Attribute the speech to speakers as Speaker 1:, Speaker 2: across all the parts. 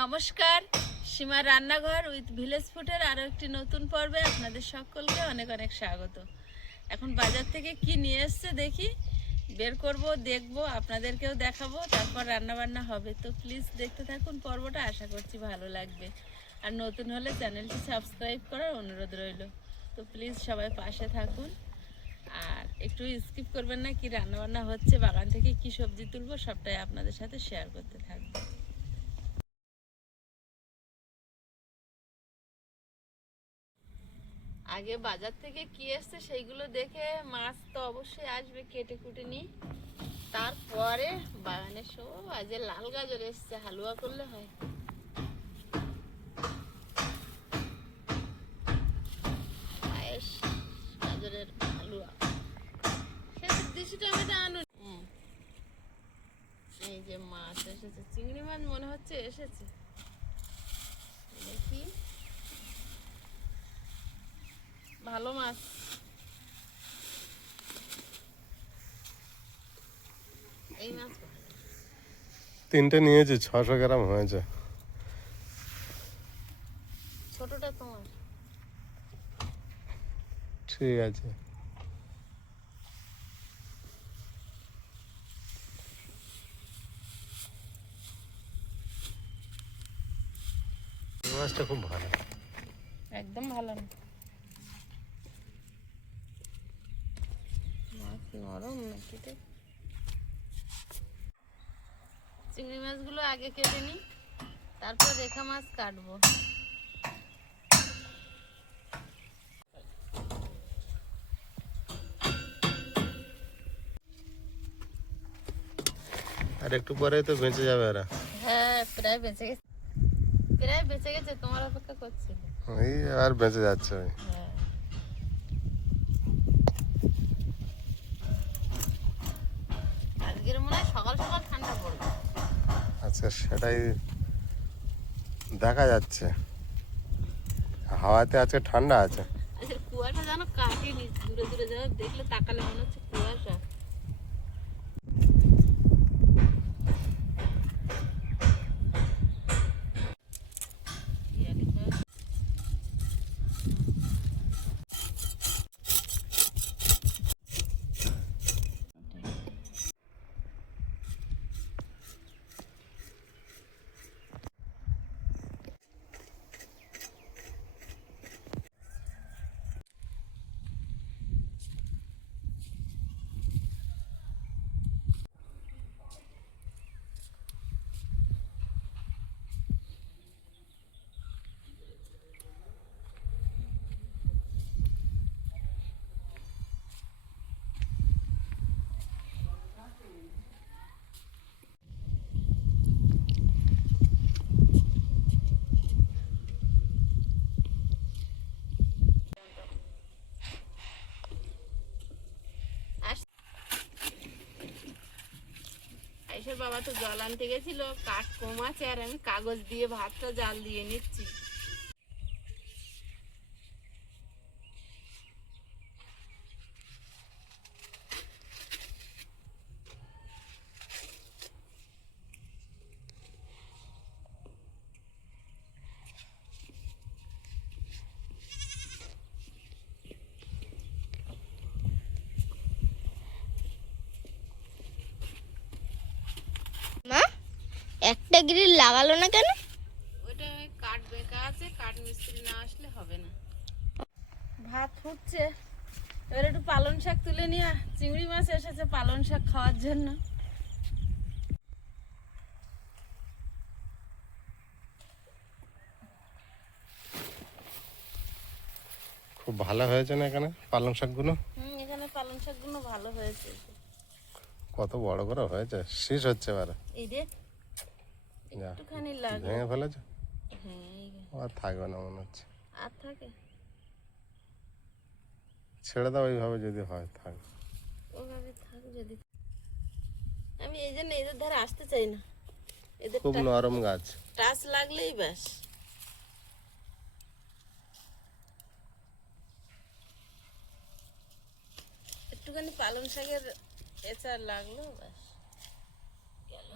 Speaker 1: নমস্কার সীমার রান্নাঘর উইথ ভিলেজ ফুডের আরও একটি নতুন পর্বে আপনাদের সকলকে অনেক অনেক স্বাগত। এখন বাজার থেকে কি নিয়ে এসছে দেখি, বের করব, দেখব, আপনাদেরকেও দেখাবো, তারপর রান্না বান্না হবে। তো প্লিজ দেখতে থাকুন পর্বটা, আশা করছি ভালো লাগবে। আর নতুন হলে চ্যানেলটি সাবস্ক্রাইব করার অনুরোধ রইল। তো প্লিজ সবাই পাশে থাকুন। আর একটু স্কিপ করবেন না কি রান্না বান্না হচ্ছে, বাগান থেকে কি সবজি তুলবো, সবটাই আপনাদের সাথে শেয়ার করতে থাকব। আগে বাজার থেকে কি এসছে সেইগুলো দেখে মাছ তো অবশ্যই আসবে কেটে কুটে নি তারপরে বাগানের সব আজ লাল গাজর এসছে, হালুয়া করলে হয় পায়েস গাজরের হালুয়া সেটা দেশি টমেটো আনুন হ্যাঁ। এই যে মাছ এসেছে চিংড়ি মাছ মনে হচ্ছে এসেছে দেখি ভালো মাছ এই মাছ ভালো।
Speaker 2: তিনটে নিয়েছি ছশো গ্রাম হয়েছে।
Speaker 1: ছোটটা তোমার?
Speaker 2: ঠিক আছে। মাছটা খুব ভালো।
Speaker 1: একদম ভালো না। মাছ নরম নাকি রে? চিংড়ি মাছগুলো আগে কেটে নিই তারপর রেখা মাছ কাটবো।
Speaker 2: আর একটু পরে তো বেঁচে যাবে এরা
Speaker 1: হ্যাঁ প্রায় বেঁচে গেছে। প্রায় বেঁচে গেছে তোমার অপেক্ষা করছিল
Speaker 2: এই আর বেঁচে যাচ্ছে ওই।
Speaker 1: হ্যাঁ। আজকের মনে হয় সকাল সকাল ঠান্ডা পড়বে।
Speaker 2: আচ্ছা সেটাই দেখা যাচ্ছে। হাওয়াতে আজকে ঠান্ডা আছে।
Speaker 1: আচ্ছা কুয়াশা যেন কাটেনি, দূরে দূরে যেন দেখলে তাকালে মনে হচ্ছে কুয়াশা। বাবা তো জল আনতে গেছিল, কাঠ কম আছে আর আমি কাগজ দিয়ে ভাতটা জাল দিয়ে নিচ্ছি।
Speaker 3: একটা গ্রিল লাগালো না কেন?
Speaker 1: ওইটা কাঠ বেঁকা আছে কাঠ মিস্ত্রি না আসলে হবে না। ভাত ফুটছে। এবার একটু পালং শাক তুলে নিয়ে চিংড়ি মাছ এসেছে পালং শাক খাওয়ার জন্য।
Speaker 2: খুব ভালো হয়েছে না এখানে পালং শাকগুলো?
Speaker 1: হুম এখানে পালং শাকগুলো ভালো হয়েছে।
Speaker 2: কত বড় করে হয়েছে শেষ হচ্ছে এবারে।
Speaker 1: এই
Speaker 2: যা,
Speaker 1: একটুখানি লাগবে
Speaker 2: ভেঙে ফেলেছে?
Speaker 1: হ্যাঁ।
Speaker 2: আর থাকবে না মনে হচ্ছে।
Speaker 1: আর থাকে?
Speaker 2: ছেড়ে দাও ওইভাবে যদি হয় থাক।
Speaker 1: ওভাবে থাক যদি আমি এই জন্য এদের ধারে আসতে চাই না। এদের
Speaker 2: খুব নরম গাছ।
Speaker 1: টাচ লাগলেই ব্যাস। একটুখানি পালং শাকের এচার লাগল ব্যাস গেল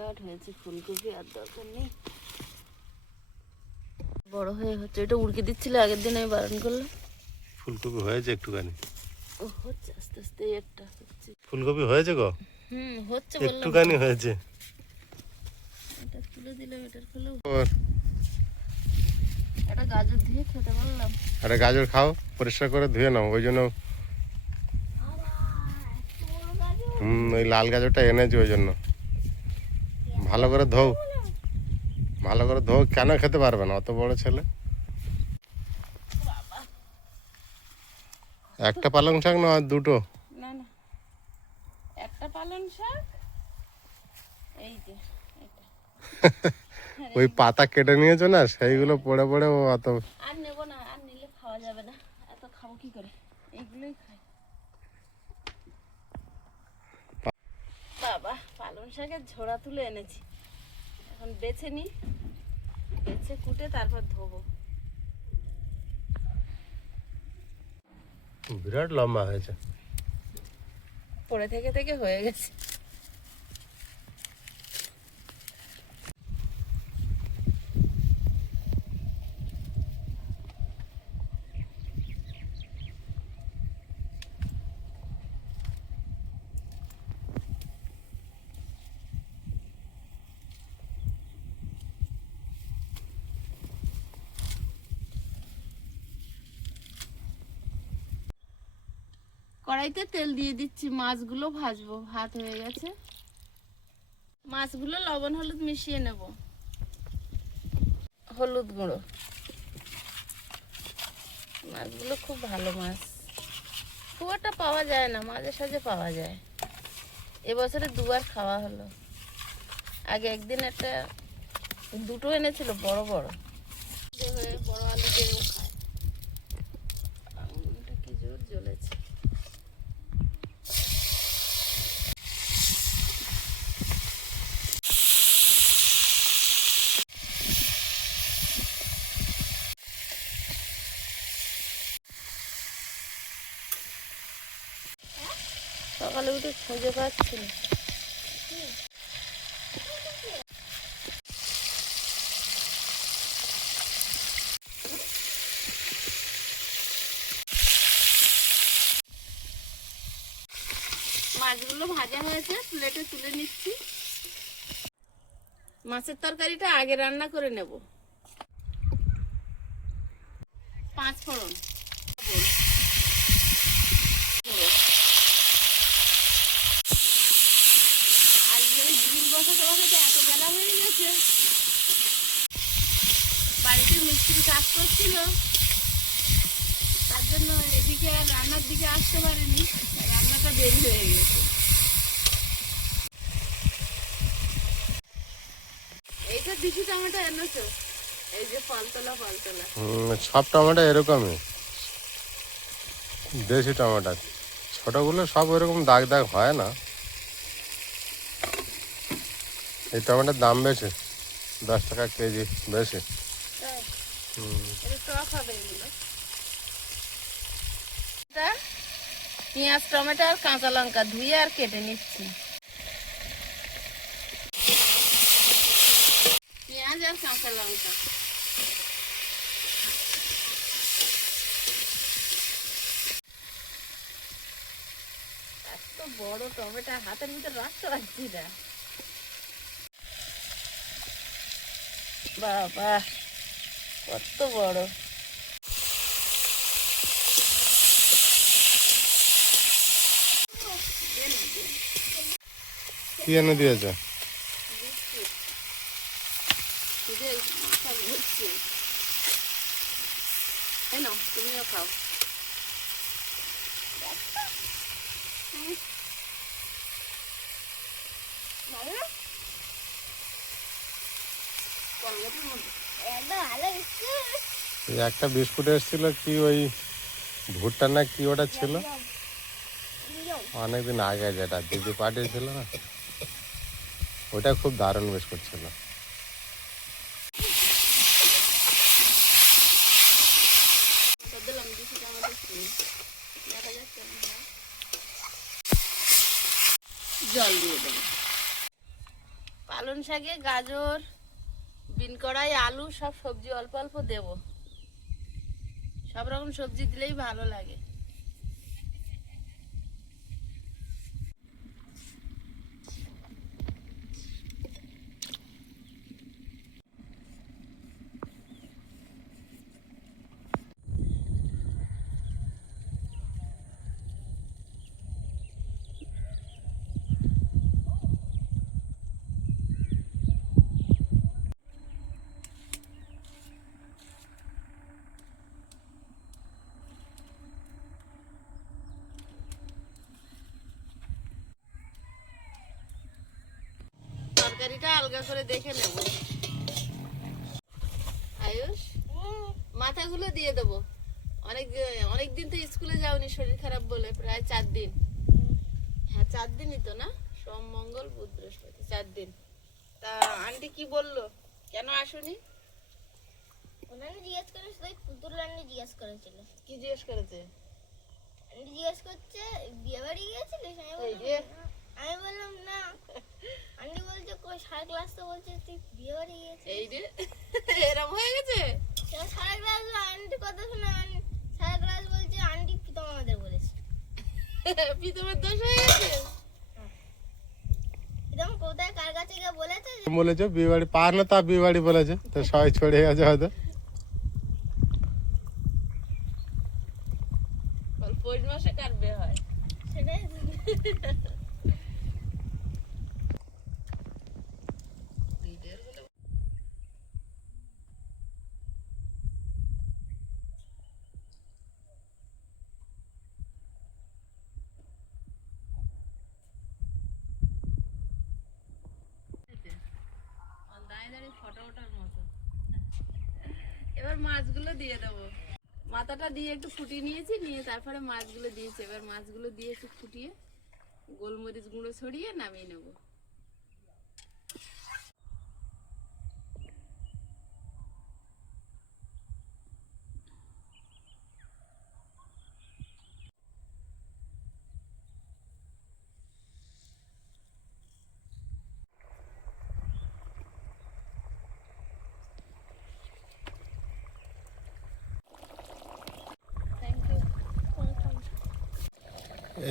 Speaker 1: হয়েছে ফুলকপি আর দরকার নেই। বড় হয়ে হচ্ছে এটা উড়কে দিচ্ছিল আগের দিন আমি বারণ করলাম।
Speaker 2: ফুলকপি হয়েছে একটুখানি?
Speaker 1: ও হচ্ছে আস্তে আস্তে একটা হচ্ছে।
Speaker 2: ফুলকপি হয়েছে গো?
Speaker 1: হুম হচ্ছে বললাম।
Speaker 2: একটুখানি হয়েছে।
Speaker 1: এটা তুলে দিলাম এটার ফলেও।
Speaker 2: ওর
Speaker 1: একটা গাজর দিয়ে খেতে পারলাম
Speaker 2: একটা গাজর খাও পরিষ্কার করে ধুয়ে নাও ওই জন্য হুম ওই লাল গাজরটা এনেছি ওই জন্য। ভালো করে ধো ভালো করে ধো কেন খেতে পারবে না? অত বড় ছেলে। একটা পালং শাক না দুটো?
Speaker 1: না না। একটা পালং শাক এই যে
Speaker 2: ওই পাতা কেটে নিয়েছো না সেইগুলো পড়ে পড়ে ও অত
Speaker 1: আর নেব না আর নিলে খাওয়া যাবে না এত খাব কি করে এইগুলোই খাই বাবা পালং শাকের ঝোড়া তুলে এনেছি। এখন বেছে নি বেছে কুটে তারপর ধোবো।
Speaker 2: বিরাট লম্বা হয়েছে।
Speaker 1: পড়ে থেকে থেকে হয়ে গেছে। কড়াইতে তেল দিয়ে দিচ্ছি, মাছগুলো ভাজবো, ভাত হয়ে গেছে। মাছগুলো লবণ, হলুদ মিশিয়ে নেব। হলুদ গুঁড়ো। মাছগুলো খুব ভালো মাছ। খুব একটা পাওয়া যায় না, মাঝে সাঝে পাওয়া যায়। এবছরে দুবার খাওয়া হলো। আগে একদিন একটা দুটো এনেছিল, বড় বড়। হয়ে বড় আলু দিয়েও খায় আঙুলটা কি জোর জ্বলেছে সকালে উঠে খুঁজে পাচ্ছি না। মাছগুলো ভাজা হয়েছে প্লেটে তুলে নিচ্ছি। মাছের তরকারিটা আগে রান্না করে নেব। পাঁচ ফোড়ন আজকে ওই বিল বসাতে বসাতে এত বেলা হয়ে গেছে বাড়িতে মিস্ত্রি কাজ করছিল তার জন্য এদিকে আর রান্নার আসতে পারেনি রান্নাটা দেরি হয়ে গেছে। এইটা দিশি টমেটো এনেছো এই যে পালতলা পালতলা।
Speaker 2: হুম, সব টমেটো এরকমই। দেশি টমেটো। ছোটগুলো সব ওইরকম দাগ দাগ হয় না। এই টমেটোর দাম বেশি দশ টাকা কেজি বেশি। হুম,
Speaker 1: এটা টক হবে এগুলো এটা পেঁয়াজ, টমেটো আর কাঁচা লঙ্কা ধুয়ে আর কেটে নিচ্ছি। পেঁয়াজ আর কাঁচা লঙ্কা। এত বড় টমেটো হাতের ভিতরে রাখতে পারছি না বাবা, কত বড়।
Speaker 2: কি এনে দিয়েছে?
Speaker 1: তুমিও খাও
Speaker 2: একটা বিস্কুট এসেছিল কি ওই ভুট্টা না কি ওটা ছিল? অনেকদিন আগে যেটা দিদি পাঠিয়েছিল না? ওটা খুব দারুণ বেশ ছিল
Speaker 1: তো দিলাম দিছি আমাদের শুনি দেখা যাক কেমন হয়। জল দিয়ে দেবো। পালং শাকে গাজর, বিন কড়াই, আলু, সব সবজি অল্প অল্প দেব। সব রকম সবজি দিলেই ভালো লাগে। তরকারিটা আলগা করে দেখে নেব। আয়ুষ মাথাগুলো দিয়ে দেবো। অনেক অনেক দিন তো স্কুলে যাওনি শরীর খারাপ বলে প্রায় চার দিন। হ্যাঁ চার দিনই তো না? সোম মঙ্গল বুধ বৃহস্পতি চার দিন। তা আন্টি কি বলল? কেন আসুনি?
Speaker 3: ওনারা জিজ্ঞেস করে শুধু পুতুল রান্না জিজ্ঞেস করেছিল।
Speaker 1: কি জিজ্ঞেস করেছে?
Speaker 3: আন্টি জিজ্ঞেস করছে বিয়ে বাড়ি গিয়েছিলিস? আমি বললাম, "না।" আন্টি বলছে কই সারা ক্লাস তো বলছে তুই বিয়ে বাড়ি গিয়েছিস?
Speaker 1: এই রে এরম হয়ে গেছে?
Speaker 3: সারা ক্লাস আন্টি কথা শুনে আন- সারা ক্লাস বলছে আন্টি প্রীতম আমাদের বলেছে।
Speaker 1: প্রীতমের দোষ হয়ে গেছে?
Speaker 3: প্রীতম কোথায় কার কাছে গিয়ে বলেছে? যে
Speaker 2: বলেছে বিয়ে বাড়ি পার না তা বিয়ে বাড়ি বলেছে। তো সবাই ছড়ে গেছে হয়তো
Speaker 1: বল, পৌষ মাসে কার বিয়ে হয়
Speaker 3: সেটাই তো।
Speaker 1: আর দাঁড়িয়ে দাঁড়িয়ে ফটো ওঠার মতো এবার মাছগুলো দিয়ে দেবো মাথাটা দিয়ে একটু ফুটিয়ে নিয়েছি, নিয়ে তারপরে মাছগুলো দিয়েছি। এবার মাছগুলো দিয়ে একটু ফুটিয়ে গোলমরিচ গুঁড়ো ছড়িয়ে নামিয়ে নেব।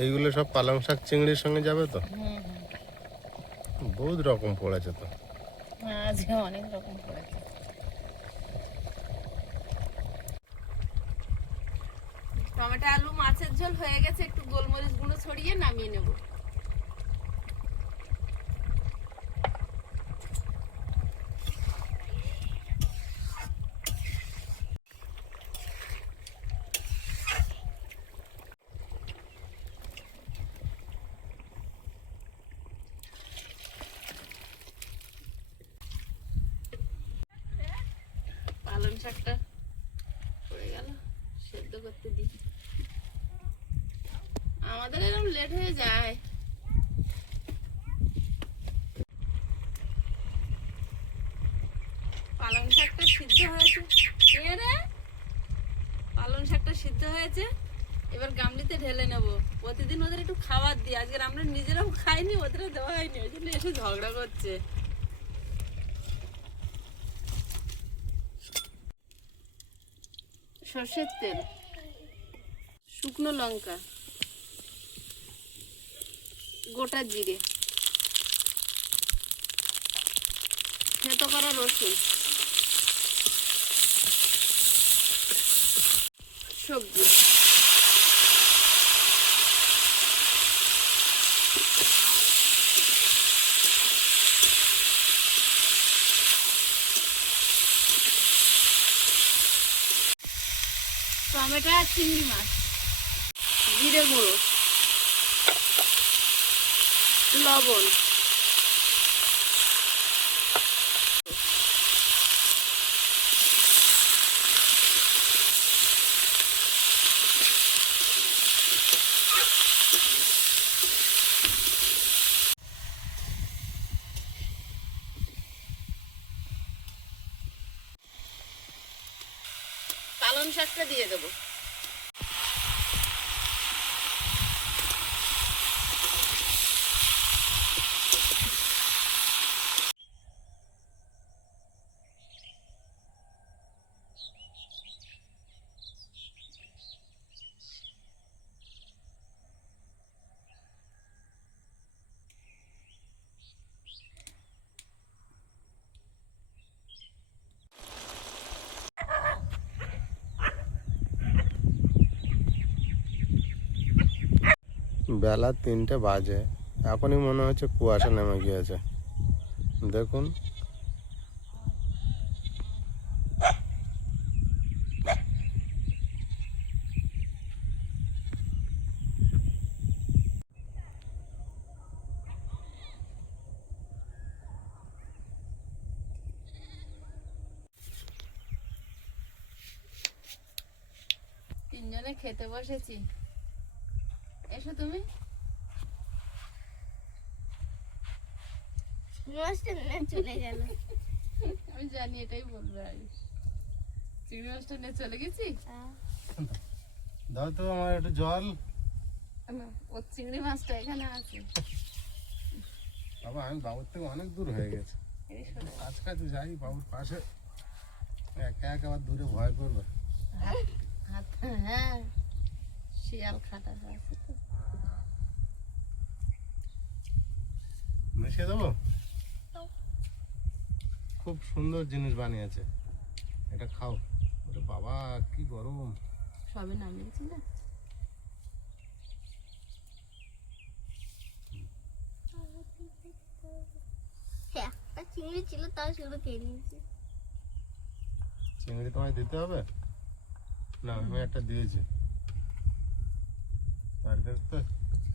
Speaker 2: এইগুলো সব পালং শাক চিংড়ির সঙ্গে যাবে তো? বহুত রকম পড়েছে তো।
Speaker 1: হ্যাঁ আজকে অনেক রকম করেছে টমেটো আলু মাছের ঝোল হয়ে গেছে একটু গোলমরিচ গুঁড়ো ছড়িয়ে নামিয়ে নেব পালং শাকটা পড়ে গেল সেদ্ধ করতে দিই আমাদের এরকম লেট হয়ে যায় পালং শাকটা সিদ্ধ হয়েছে। কে রে, পালং শাকটা সিদ্ধ হয়েছে। এবার গামলিতে ঢেলে নেব। প্রতিদিন ওদের একটু খাবার দিই। আজকে আমরা নিজেরাও খাইনি, ওদেরও দেওয়া হয়নি। ওই জন্য এসে ঝগড়া করছে। সর্ষের তেল, শুকনো লঙ্কা, গোটা জিরে, থেতো করা রসুন। সবজি। টমেটো আর চিংড়ি মাছ। জিরে গুঁড়ো। লবণ। পালং শাকটা দিয়ে দেবো।
Speaker 2: বেলা তিনটে বাজে। এখনই মনে হচ্ছে কুয়াশা নেমে গিয়েছে। দেখুন।
Speaker 1: তিনজনে খেতে বসেছি এসো তুমি
Speaker 3: মাছটা না চলে গেল।
Speaker 1: আমি জানি এটাই বলবে আয়ুষ। চিংড়ি মাছটা নিয়ে চলে গেছি?
Speaker 2: দাও তো আমার একটু জল।
Speaker 1: না, চিংড়ি মাছটা এখানে আছে।
Speaker 2: বাবা আমি বাবুর থেকে অনেক দূর হয়ে গেছে। যাই বাবুর পাশে। একা একা আবার দূরে ভয় করবে।
Speaker 1: হ্যাঁ শিয়াল খাটা আছে তো।
Speaker 2: মিশিয়ে দেবো? খুব সুন্দর জিনিস বানিয়েছে। এটা খাও। ওরে বাবা কি গরম।
Speaker 1: সবে নামিয়েছি না?
Speaker 3: একটা চিংড়ি ছিল তাও শুধু খেয়ে নিয়েছি।
Speaker 2: চিংড়ি তোমায় দিতে হবে? না আমি একটা দিয়েছি। তরকারি তো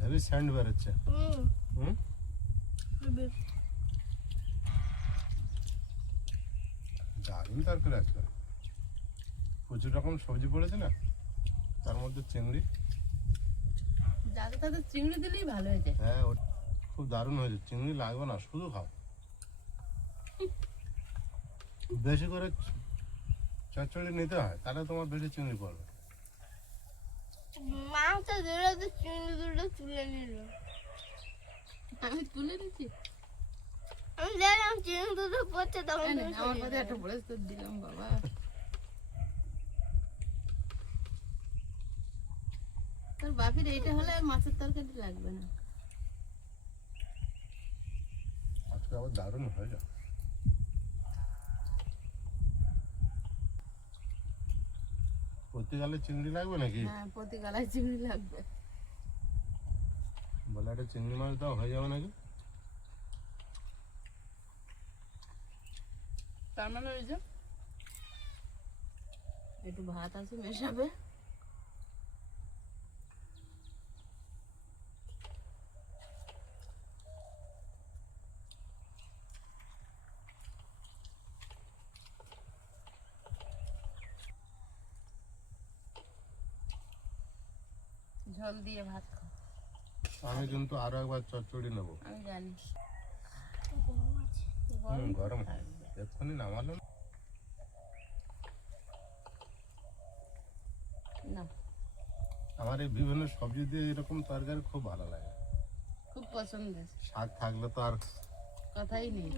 Speaker 2: হেভি স্যান্ড বেরোচ্ছে।
Speaker 3: হুম।
Speaker 2: হুম? দারুণ তরকারি আজকে। প্রচুর রকম সবজি পড়েছে না? তার মধ্যে চিংড়ি।
Speaker 1: যাতে তাদের চিংড়ি দিলেই ভালো হয়ে যায়।
Speaker 2: হ্যাঁ খুব দারুণ হয়েছে। চিংড়ি লাগবে না শুধু খাও। বেশি করে চচ্চড়ি নিতে হয় তাহলে তোমার বেশি চিংড়ি পড়বে।
Speaker 3: মাছটা ধরে চিংড়ি দুটো তুলে নিল।
Speaker 1: আমি তুলে নিচ্ছি
Speaker 3: আমি দেখলাম চিংড়ি দুটো পড়ছে তখন
Speaker 1: এই নে,
Speaker 3: তুমি
Speaker 1: আমার
Speaker 3: সরে
Speaker 1: কাছে
Speaker 3: গেলে।
Speaker 1: তো দিলাম বাবা তোর বাপির এইটা হলে মাছের তরকারি লাগবে না।
Speaker 2: আজকে আবার দারুণ হয়ে যায় প্রতিকালে চিংড়ি লাগবে নাকি?
Speaker 1: হ্যাঁ প্রতি গালায় চিংড়ি লাগবে।
Speaker 2: বলে একটা চিংড়ি মাছ দাও হয়ে যাবে নাকি?
Speaker 1: তার মানে ওই যে একটু ভাত আছে মেশাবে ঝোল দিয়ে ভাত খাও
Speaker 2: আমি কিন্তু আরও একবার চচ্চড়ি নেব
Speaker 1: আমি জানি
Speaker 3: গরম আছে।
Speaker 2: হুম, গরম
Speaker 1: থাকবে।
Speaker 2: এক্ষুনি নামালো না। আমার এই বিভিন্ন সবজি দিয়ে এরকম তরকারি খুব ভালো লাগে।
Speaker 1: খুব পছন্দের।
Speaker 2: শাক থাকলে তো আর
Speaker 1: কথাই নেই।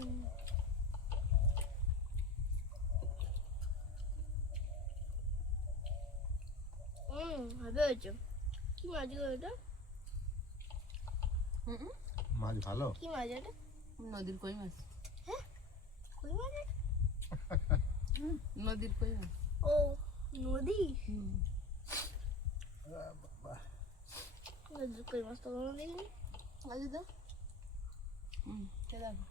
Speaker 3: হবে হয়েছে। কি মাছ গো এটা?
Speaker 2: মাছ ভালো?
Speaker 3: কি মাছ এটা?
Speaker 1: নদীর কই মাছ?
Speaker 3: কই
Speaker 1: নদীর কই
Speaker 3: ও নদী?
Speaker 1: হুম।
Speaker 3: নদীর কই মাছ তো কোনো দেখিনি
Speaker 1: আজ দাও। হুম খেয়ে দেখো।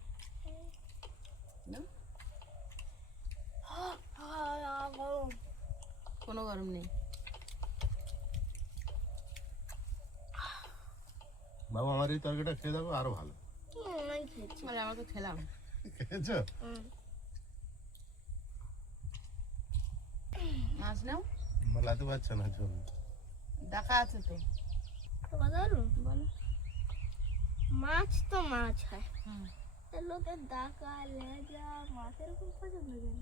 Speaker 3: গরম।
Speaker 1: কোনো গরম নেই।
Speaker 2: বাবু আমার এই তরকারিটা খেয়ে দেখো আরও ভালো।
Speaker 1: মানে আমরা তো খেলাম।
Speaker 2: খেয়েছো?
Speaker 1: মাছ নাও?
Speaker 2: বলাতে পারছ না জমি
Speaker 1: ডাকা আছে তো।
Speaker 3: মাছ তো মাছ হয়। লোকের লেজা মাছের খুব পছন্দ কেন?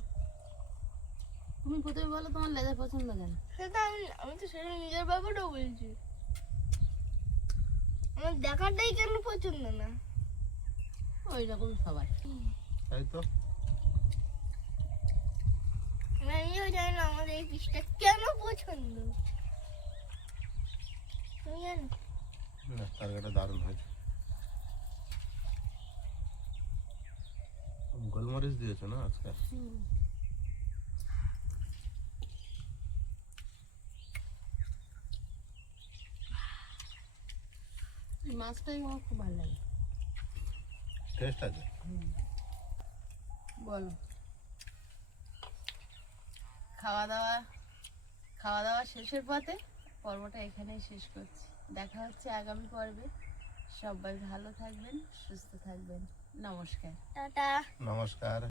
Speaker 1: তুমি প্রথমে বলো তোমার লেজা পছন্দ কেন?
Speaker 3: সেটা আমি আমি তো সেটা নিজের ব্যাপারটাও বলছি। আমার দেখাটাই কেন পছন্দ না?
Speaker 1: ওই রকম সবাই
Speaker 2: তাই তো
Speaker 3: আমিও জানি না আমার এই পিসটা কেন পছন্দ? তুমি জানো?
Speaker 2: না, তরকারিটা দারুণ হয়েছে। গোলমরিচ দিয়েছ না আজকে?
Speaker 1: মাছটাই আমার খুব ভালো লাগে।
Speaker 2: টেস্ট আছে?
Speaker 1: বলো। খাওয়া দাওয়া খাওয়া দাওয়া শেষের পথে পর্বটা এখানেই শেষ করছি। দেখা হচ্ছে আগামী পর্বে। সবাই ভালো থাকবেন সুস্থ থাকবেন। নমস্কার।
Speaker 3: টাটা।
Speaker 2: নমস্কার।